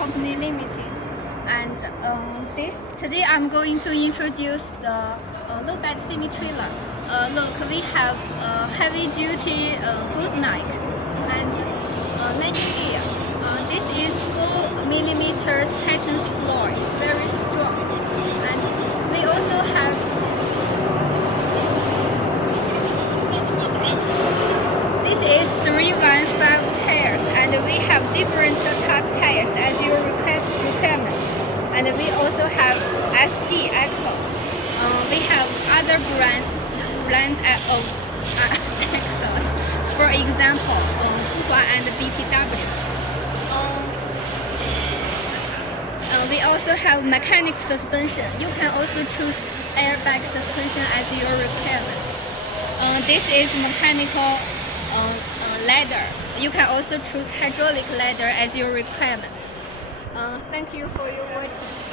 company limited. And today I'm going to introduce the lowbed semi-trailer. Look, we have heavy-duty gooseneck and landing gear. This is 4 millimeters pattern floor. It's very strong. And we also have this is 315 tires, and we have different type tires as your requirements. And we also have SD axles. We have other brands of axles. For example, Fuhua and BPW. We also have mechanical suspension. You can also choose airbag suspension as your requirements. This is mechanical ladder. You can also choose hydraulic ladder as your requirements. Thank you for your watching.